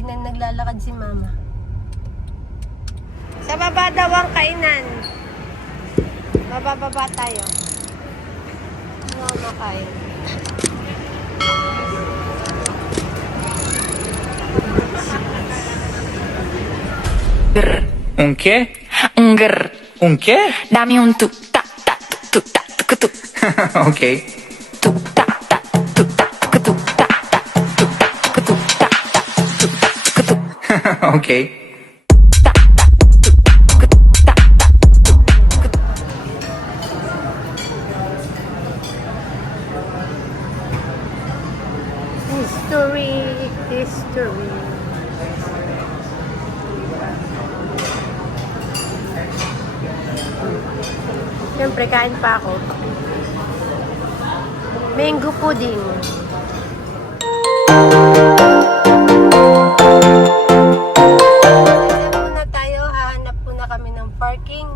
hindi na naglalakad si mama. Sa baba daw ang kainan. Mabababa tayo. Makain. Un qué? Un qué? Dame un tuk tak tak tuk tak tuk tuk Ok. tuk tak tak tuk tak tuk tuk tak tak tuk tak tuk tuk tak tak tuk tak tuk tuk Ok. tak tak tuk tak tuk tuk tak tak tuk tuk tuk. History. Siyempre, kain pa ako. Mango pudding. Sasaya muna tayo. Hahanap muna kami ng parking.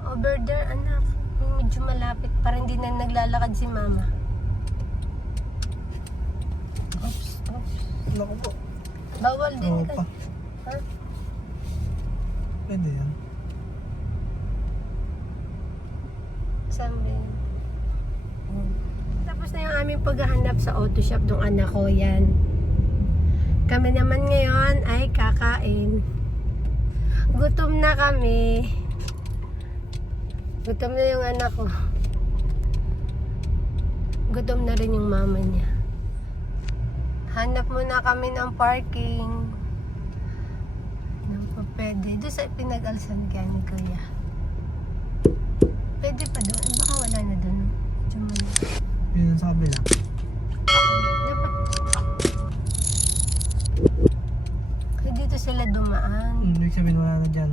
Over there, anak. Medyo malapit. Para hindi na naglalakad si mama. Oops. Naku po. Bawal din Oo ka. pa. Ha? Pwede yan. Sabi. Tapos na yung aming paghahanap sa auto shop ng anak ko, yan. Kami naman ngayon ay kakain. Gutom na kami. Gutom na yung anak ko. Gutom na rin yung mama niya. Hanap muna kami ng parking. Nang pa pwede. Doon sa pinag-alsan kaya ni Kuya. Pwede pa doon. Baka wala na doon. Yun ang sabi lang. Dapat. Kaya dito sila dumaan. Ibig sabihin wala na dyan.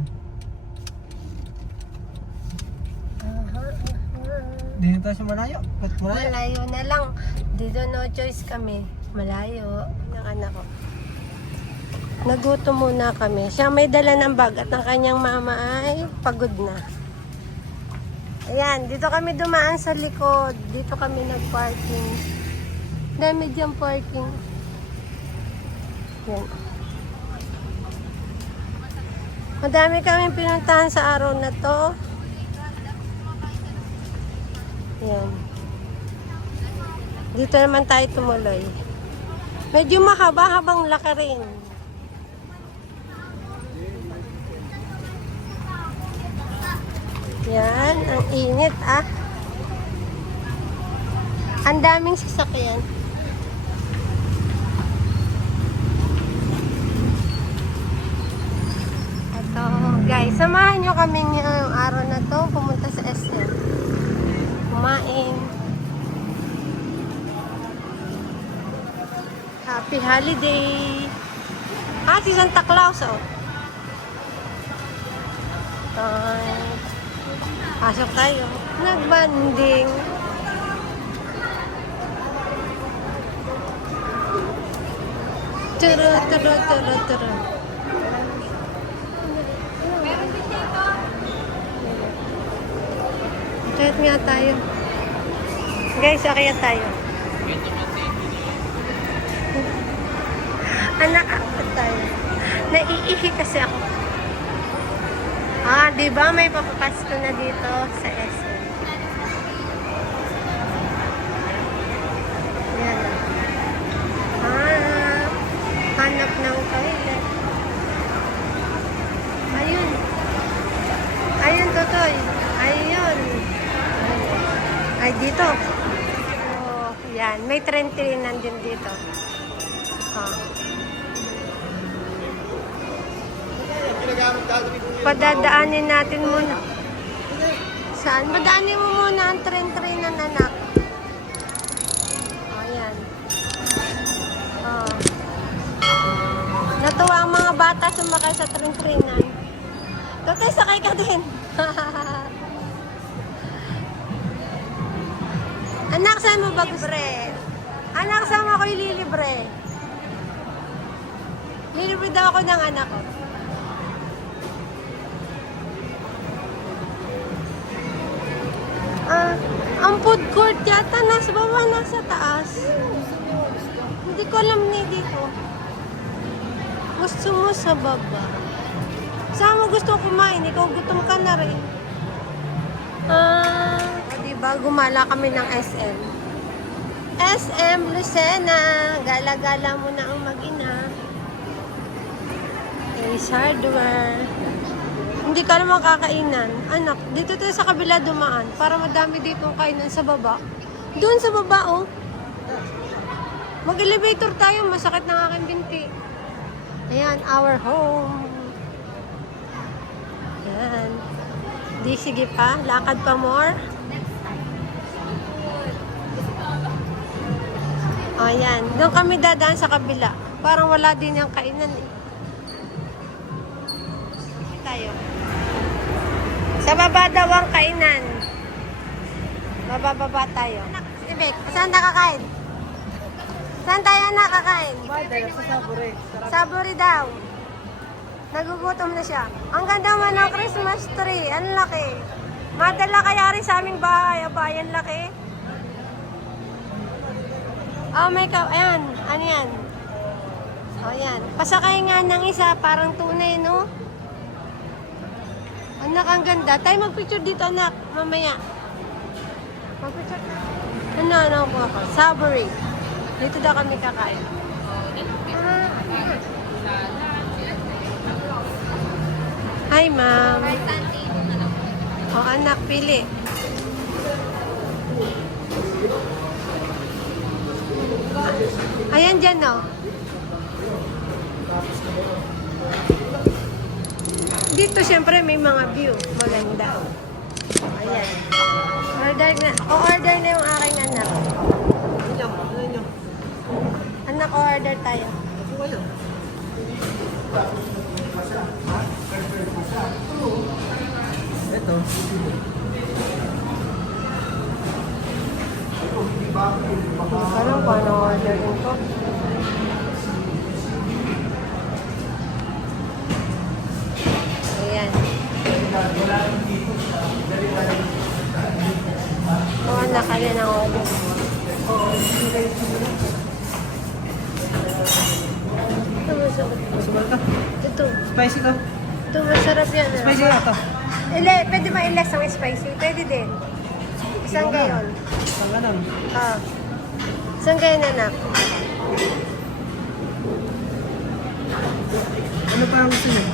Di na tayo sa malayo. Ba't malayo? Malayo na lang. Dito no choice kami. Malayo. Ng anak ko. Nagutom muna kami. Siya may dala ng bag at ang kanyang mama ay pagod na. Ayan, dito kami dumaan sa likod. Dito kami nag-parking. Dami dyan parking. Yan. Madami kami pinuntahan sa araw na to. Yan. Dito naman tayo tumuloy. Medyo mahaba-habang laka rin. Yan, ang init ah. Ang daming sasakyan. Ito, guys, samahan nyo kami ngayong araw na to. Pumunta sa SM. Kumain. Happy holiday! Ah, si Santa Claus oh. Pasok tayo. Nagbanding. Turo. Akyat nga tayo. Guys, akyat tayo. Anak, akyat tayo. Naiihi kasi ako. Ah, di ba may papapasko na dito sa SM? Yan. Hanap ng toilet. Ayun. Ayun, Totoy. Ayun. Ay, dito. Oh, yan. May train din dito. Ah. Padadaanin natin muna. Saan? Padaanin mo muna ang tren-tren ng anak. Ayan. Oh. Natuwa ang mga bata sumakay sa tren-trenan. Totoy, sakay ka din. Anak, saan mo ba gusto? Anak, saan mo ako ililibre? Lilibre daw ako ng anak ko. Ang food court yata nasa baba, nasa taas. Hindi ko alam ni dito. gusto mo sa baba? Saan mo gusto kumain? Ikaw gutom ka na rin. Diba, gumala kami ng SM. SM Lucena. Gala-gala mo na ang mag-ina. Ace Hardware. Hindi ka naman kakainan. Anak, dito tayo sa kabila dumaan para madami dito kainan sa baba. Doon sa baba, oh. Mag-elevator tayo. Masakit ng aking binti. Ayan, our home. Ayan. Di, sige pa. Lakad pa more. O, ayan. Doon kami dadaan sa kabila. Parang wala din yung kainan, eh. Tayo. Sa baba daw ang kainan. Bababa tayo. Ibig, saan nakakain? Saan tayo nakakain? Badal sa sabore. Saburi daw. Nagugutom na siya. Ang ganda man ng Christmas tree. Ang laki. Madala kaya rin sa aming bahay. Aba, yan laki. Oh, may ka. Ayan. Ano yan? Oh, yan. Pasakay nga ng isa. Parang tunay, no? Anak, ang ganda. Tayo mag-picture dito, anak. Mamaya. Mag-picture. Ano po ako? Saburi. Dito daw kami kakain. Hi, ma'am. O, anak, pili. Ayan dyan, no? Dito, syempre, may mga view. Maganda. Ayan. Order na. O-order na yung aking anak. Anak, order tayo. Ito. Parang kung ano orderin ko. Ayan. O, anak, alin ang order. Ito, masarap. Masubal ka? Ito. Spicy to? Ito, masarap yan. ah. Spicy nga to. Pwede ba ilas ang spicy? Pwede din. Isang gayon. Isang ganon. Ah. Isang gayon, anak. Ano pa ang gusto niyo?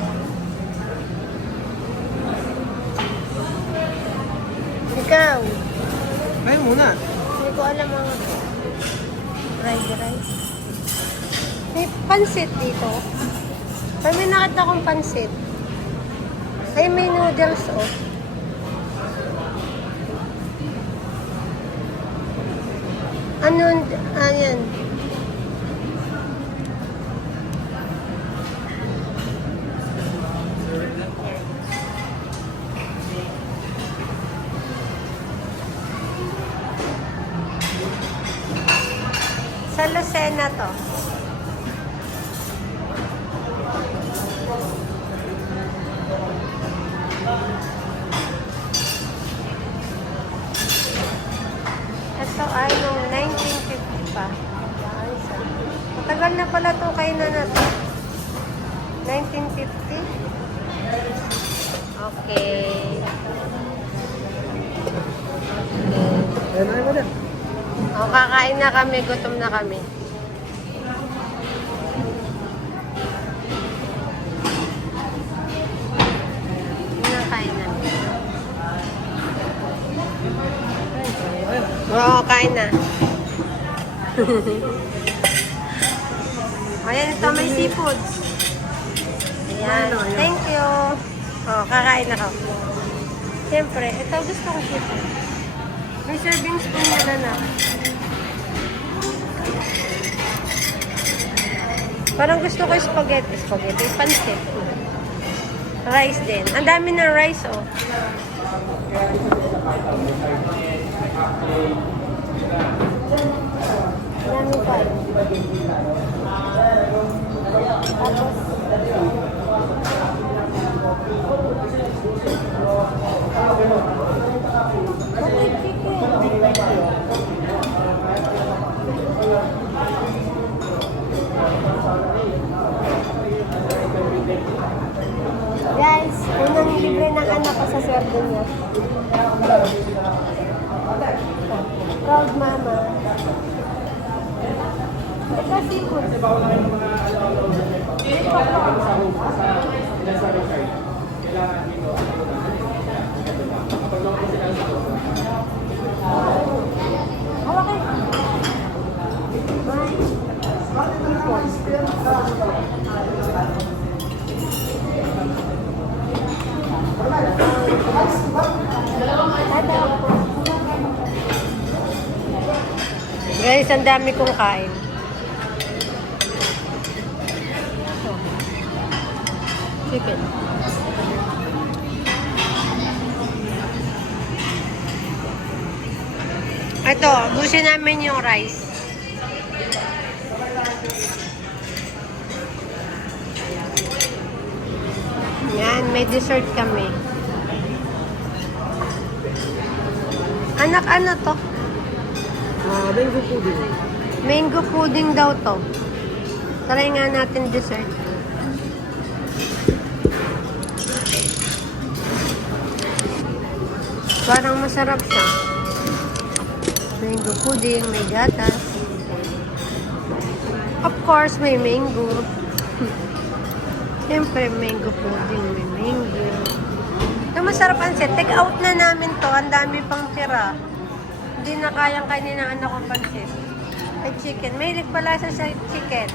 Ikaw. Kayo muna. Hindi ko alam mga fried rice. May pansit dito. May nakita akong pansit. Ay, may noodles, oh. Ano, ayan. Sa Lucena to. Ito ay noong 1950 pa. Matagal na pala ito kainan na to. 1950. Okay. Ayan na mo din. O, kakain na kami. Gutom na kami. Nakain na. Oo, kain na. Ayan, ito may seafoods. Ayan, thank you. O, kakain na ako. Siyempre, ito gusto ko seafood. May serving spoon na na. Parang gusto ko spaghetti. Spaghetti, pansit. Rice din. Ang dami ng rice, oh. Dami pa. Tapos, bakit chicken? swerte niya. Proud mama. Ito seafood. Ito hawakan. Guys, ang dami kong kain. Chicken. Ito, busin namin yung rice. Yan, may dessert kami. Anak, ano to? Mango pudding. Mango pudding daw to. Try nga natin dessert. Parang masarap siya. Mango pudding, may gatas. Of course, may mango. Siyempre, mango pudding, may mango. Ito masarap ang set. Take out na namin to. Ang dami pang tira. Hindi na kayang kainin ng anak kong pansit. May chicken. May pala sa chicken.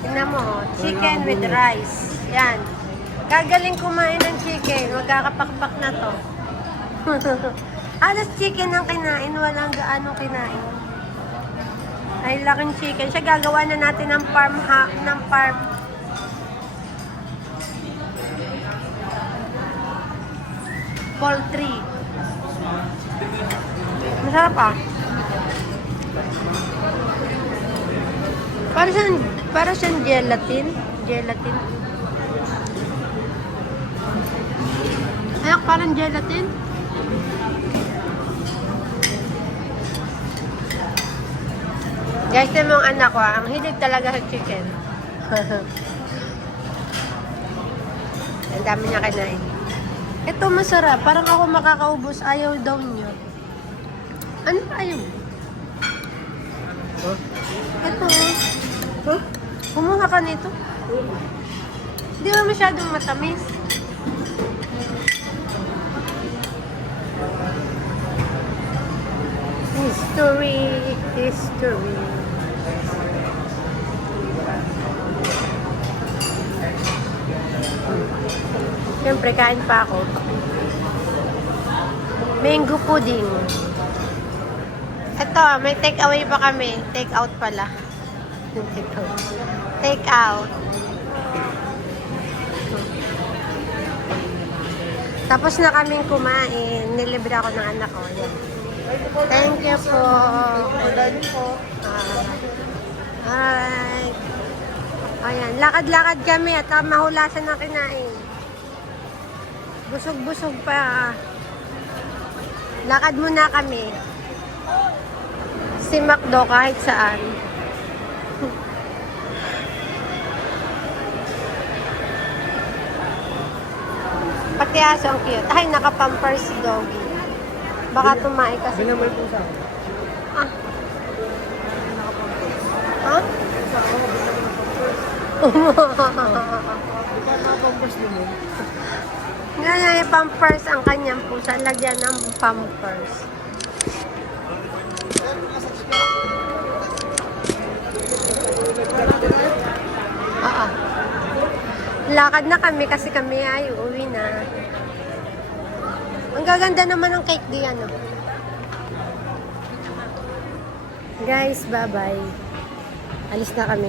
Tingnan mo, oh. Chicken with rice. Yan. Gagaling kumain ng chicken. Magkakapakpak na to. Alas chicken ang kinain. Walang gaano kinain. Ay, laking chicken. Siya gagawa na natin ng farm. Poultry. Masarap ah. Para siyang gelatin. Gelatin. Ayak, parang gelatin. Guys, yung mga anak ko, ang hilig talaga sa chicken. Ang dami niya kinain. Ito masarap. Parang ako makakaubos. Ayaw daw niya. Ano ayaw? Huh? Ito. Huh? Kumuha ka nito. Hindi ba masyadong matamis? History. Siyempre, kain pa ako. Mango pudding. Ito, may take away pa kami. Take out pala. Take out. Tapos na kaming kumain. Nilibre ako ng anak ko. Yan. Thank you po. Alright. Ayan, lakad-lakad kami at mahulasan na kinain. Busog-busog pa. Lakad muna kami. Si McDo kahit saan. Pati aso ang cute. Ay, naka-pampers si Doggy. Baka tumae kasi. Binamay po sa akin. Ah. Ha? Ikaw nakapampers din mo. Ngayon yung pampers ang kanyang pusa. Lagyan ng pampers. Oo. Lakad na kami kasi kami ay uuwi na. Ang gaganda naman ng cake diyan. Oh. Guys, bye-bye. Alis na kami.